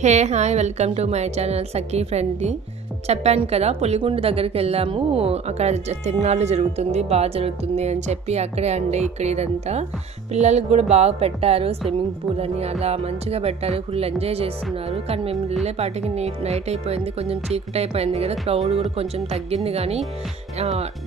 Hey hi welcome to my channel Sakhi friendly. చెప్పాను కదా పులిగుండ దగ్గరికి వెళ్ళాము. అక్కడ తిరునాళ్ళు జరుగుతుంది, బాగా జరుగుతుంది అని చెప్పి అక్కడే అండి. ఇక్కడ ఇదంతా పిల్లలకు కూడా బాగా పెట్టారు, స్విమ్మింగ్ పూల్ అని అలా మంచిగా పెట్టారు. ఫుల్ ఎంజాయ్ చేస్తున్నారు. కానీ మేము వెళ్ళేపాటికి నైట్ అయిపోయింది, కొంచెం చీకటి అయిపోయింది కదా, క్రౌడ్ కూడా కొంచెం తగ్గింది. కానీ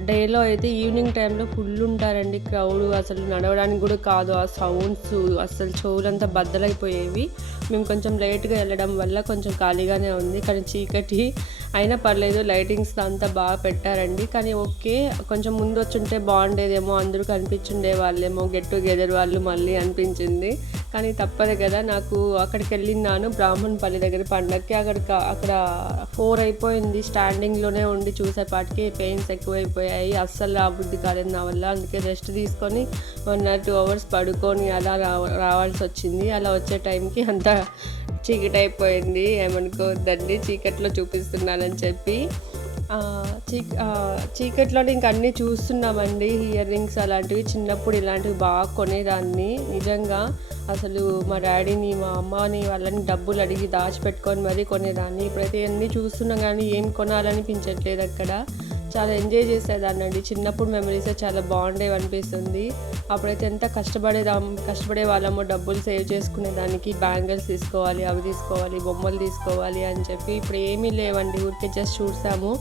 డేలో అయితే ఈవినింగ్ టైంలో ఫుల్ ఉంటారండి క్రౌడ్. అసలు నడవడానికి కూడా కాదు, ఆ సౌండ్స్ అసలు చెవులంతా బద్దలైపోయేవి. మేము కొంచెం లేట్గా వెళ్ళడం వల్ల కొంచెం ఖాళీగానే ఉంది, కానీ చీకటి అయినా పర్లేదు. లైటింగ్స్ అంతా బాగా పెట్టారండి. కానీ ఓకే, కొంచెం ముందు వచ్చుంటే బాగుండేదేమో, అందరూ కనిపించుండే వాళ్ళేమో, గెట్ టుగెదర్ వాళ్ళు మళ్ళీ అనిపించింది. కానీ తప్పదు కదా, నాకు అక్కడికి వెళ్ళినాను బ్రాహ్మణపల్లి దగ్గర పండగకి. అక్కడ 4 అయిపోయింది, స్టాండింగ్లోనే ఉండి చూసేపాటికి పెయిన్స్ ఎక్కువైపోయాయి. అస్సలు రాబుద్ది కాలేదు నా వల్ల. అందుకే రెస్ట్ తీసుకొని 1 or 2 hours పడుకొని అలా రావాల్సి వచ్చింది. అలా వచ్చే టైంకి అంతా చీకటి అయిపోయింది. ఏమనుకోవద్దండి, చీకట్లో చూపిస్తున్నానని చెప్పి. చీకట్లోనే ఇంక అన్నీ చూస్తున్నామండి. ఇయర్ రింగ్స్ అలాంటివి చిన్నప్పుడు ఇలాంటివి బాగా కొనేదాన్ని నిజంగా. అసలు మా డాడీని, మా అమ్మని వాళ్ళని డబ్బులు అడిగి దాచిపెట్టుకొని మరీ కొనేదాన్ని. ఇప్పుడైతే అన్నీ చూస్తున్నాం కానీ ఏం కొనాలనిపించట్లేదు అక్కడ. చాలా ఎంజాయ్ చేసేదాన్ని అండి. చిన్నప్పుడు మెమరీస్ చాలా బాగుండేవి అనిపిస్తుంది. అప్పుడైతే ఎంత కష్టపడే వాళ్ళమో డబ్బులు సేవ్ చేసుకునేదానికి. బ్యాంగిల్స్ తీసుకోవాలి, అవి తీసుకోవాలి, బొమ్మలు తీసుకోవాలి అని చెప్పి. ఇప్పుడు ఏమీ లేవండి, ఊరికే జస్ట్ చూసాము,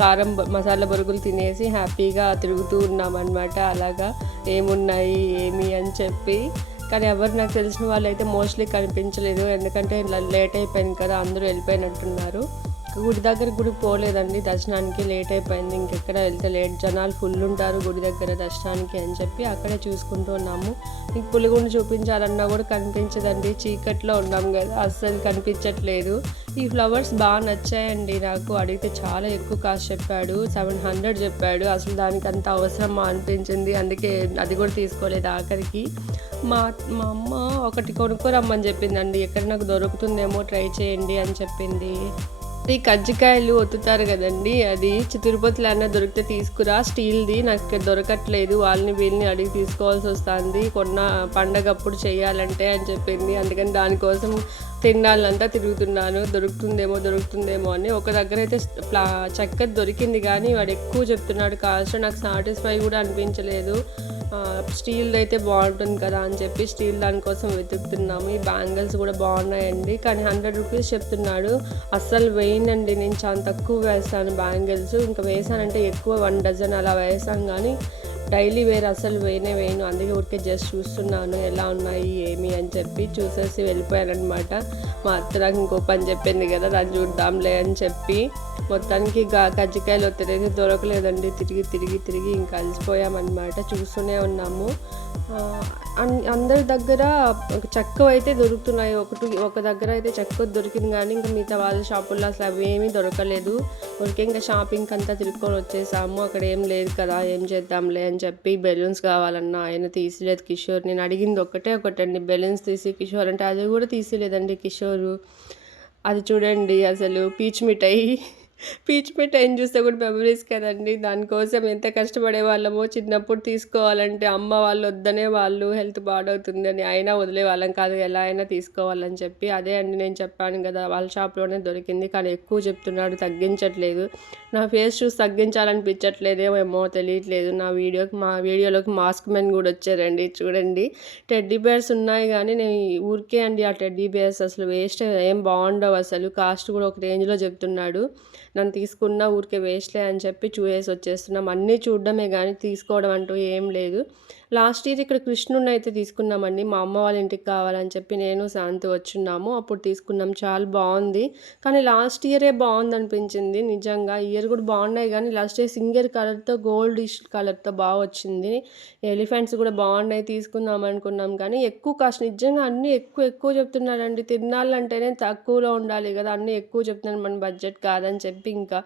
కారం మసాలా బొరుగులు తినేసి హ్యాపీగా తిరుగుతూ ఉన్నామన్నమాట. అలాగా ఏమున్నాయి ఏమి అని చెప్పి. కానీ ఎవరు నాకు తెలిసిన వాళ్ళు అయితే మోస్ట్లీ కనిపించలేదు, ఎందుకంటే లేట్ అయిపోయింది కదా, అందరూ వెళ్ళిపోయినట్టున్నారు. గుడి దగ్గర గుడి పోలేదండి దర్శనానికి, లేట్ అయిపోయింది. ఇంకెక్కడ వెళ్తే లేట్, జనాలు ఫుల్ ఉంటారు గుడి దగ్గర దర్శనానికి అని చెప్పి అక్కడే చూసుకుంటూ ఉన్నాము. ఇంక పులిగుండ చూపించాలన్నా కూడా కనిపించదండి, చీకట్లో ఉన్నాం కదా, అస్సలు కనిపించట్లేదు. ఈ ఫ్లవర్స్ బాగా నచ్చాయండి నాకు. అడిగితే చాలా ఎక్కువ కాస్ట్ చెప్పాడు, 700 చెప్పాడు. అసలు దానికి అంత అవసరమా అనిపించింది, అందుకే అది కూడా తీసుకోలేదు ఆఖరికి. మా మా అమ్మ ఒకటి కొనుక్కోరమ్మని చెప్పిందండి, ఎక్కడ నాకు దొరుకుతుందేమో ట్రై చేయండి అని చెప్పింది. ఈ కజ్జికాయలు ఒత్తుతారు కదండి, అది తిరుపతిలో అన్న దొరికితే తీసుకురా, స్టీల్ది, నాకు ఇక్కడ దొరకట్లేదు, వాళ్ళని వీళ్ళని అడిగి తీసుకోవాల్సి వస్తుంది, కొన్న పండగప్పుడు చేయాలంటే అని చెప్పింది. అందుకని దానికోసం తిన్నాళ్ళంతా తిరుగుతున్నాను, దొరుకుతుందేమో అని. ఒక దగ్గర అయితే చెక్కది దొరికింది, కానీ వాడు ఎక్కువ చెప్తున్నాడు కాస్ట్. నాకు సాటిస్ఫై కూడా అనిపించలేదు. స్టీల్ది అయితే బాగుంటుంది కదా అని చెప్పి స్టీల్ దానికోసం వెతుకుతున్నాము. ఈ బ్యాంగిల్స్ కూడా బాగున్నాయండి, కానీ 100 రూపీస్ చెప్తున్నాడు. అస్సలు వేయనండి, నేను చాలా తక్కువ వేస్తాను బ్యాంగిల్స్. ఇంకా వేసానంటే ఎక్కువ 1 డజన్ అలా వేసాను, కానీ డైలీ వేర్ అసలు వేయను. అందుకే ఊరికే జస్ట్ చూస్తున్నాను ఎలా ఉన్నాయి ఏమి అని చెప్పి. చూసేసి వెళ్ళిపోయానమాట. మా అత్త నాకు ఇంకో పని చెప్పింది కదా, దాన్ని చూద్దాంలే అని చెప్పి. మొత్తానికి కజ్జికాయలు ఒత్తిడైతే దొరకలేదండి. తిరిగి ఇంకా అలసిపోయామన్నమాట. చూస్తూనే ఉన్నాము. అందరి దగ్గర చెక్క అయితే దొరుకుతున్నాయి. ఒక దగ్గర అయితే చెక్క దొరికింది, కానీ ఇంకా మిగతా వాళ్ళ షాపుల్లో అసలు అవి ఏమీ దొరకలేదు. ఊరికే ఇంకా షాపింగ్ అంతా తిరుక్కొని వచ్చేసాము. అక్కడ ఏం లేదు కదా, ఏం చేద్దాంలే అని చెప్పి. బెలూన్స్ కావాలన్నా ఆయన తీసిలేదు కిషోర్. నేను అడిగింది ఒకటండి, బెలూన్స్ తీసి కిషోర్ అంటే అది కూడా తీసిలేదండి కిషోరు. అది చూడండి, అసలు పీచ్ మిఠాయిని చూస్తే కూడా మెమరీస్ కదండి. దానికోసం ఎంత కష్టపడే వాళ్ళమో చిన్నప్పుడు. తీసుకోవాలంటే అమ్మ వాళ్ళు వద్దనే వాళ్ళు, హెల్త్ పాడవుతుంది అని, అయినా వదిలే వాళ్ళం కాదు, ఎలా అయినా తీసుకోవాలని చెప్పి. అదే అండి నేను చెప్పాను కదా, వాళ్ళ షాప్లోనే దొరికింది, కానీ ఎక్కువ చెప్తున్నాడు, తగ్గించట్లేదు. నా ఫేస్ చూసి తగ్గించాలనిపించట్లేదేమో తెలియట్లేదు. మా వీడియోలోకి మాస్క్ మెన్ కూడా వచ్చారండి, చూడండి. టెడ్డీ బేర్స్ ఉన్నాయి, కానీ నేను ఊరికే అండి ఆ టెడ్డీ బేర్స్ అసలు వేస్ట్, ఏం బాగుండవు అసలు. కాస్ట్ కూడా ఒక రేంజ్లో చెప్తున్నాడు. నన్ను తీసుకున్న ఊరికే వేస్ట్లే అని చెప్పి చూసేసి వచ్చేస్తున్నాం. అన్నీ చూడడమే కానీ తీసుకోవడం అంటూ ఏం లేదు. లాస్ట్ ఇయర్ ఇక్కడ కృష్ణుడిని అయితే తీసుకున్నామండి, మా అమ్మ వాళ్ళ ఇంటికి కావాలని చెప్పి నేను శాంతి వచ్చున్నాము, అప్పుడు తీసుకున్నాం. చాలా బాగుంది, కానీ లాస్ట్ ఇయరే బాగుంది అనిపించింది నిజంగా. ఇయర్ కూడా బాగున్నాయి, కానీ లాస్ట్ ఇయర్ సింగర్ కలర్తో, గోల్డిష్ కలర్తో బాగా వచ్చింది. ఎలిఫెంట్స్ కూడా బాగున్నాయి, తీసుకుందాం అనుకున్నాం, కానీ ఎక్కువ కాస్ట్. నిజంగా అన్నీ ఎక్కువ చెప్తున్నారండి. తిరునాళ్ళు అంటేనే తక్కువలో ఉండాలి కదా, అన్నీ ఎక్కువ చెప్తున్నాను, మన బడ్జెట్ కాదని చెప్పి ఇంకా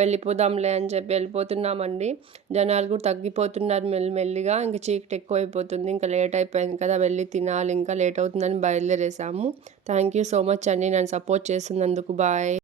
వెళ్ళిపోదాంలే అని చెప్పి వెళ్ళిపోతున్నామండి. జనాలు కూడా తగ్గిపోతున్నారు మెల్లిమెల్లిగా. ఇంకా చీకటి ఎక్కువైపోతుంది, ఇంకా లేట్ అయిపోయింది కదా, వెళ్ళి తినాలి, ఇంకా లేట్ అవుతుందని బయలుదేరేసాము. థ్యాంక్ యూ సో మచ్ అండి నన్ను సపోర్ట్ చేస్తున్నందుకు. బాయ్.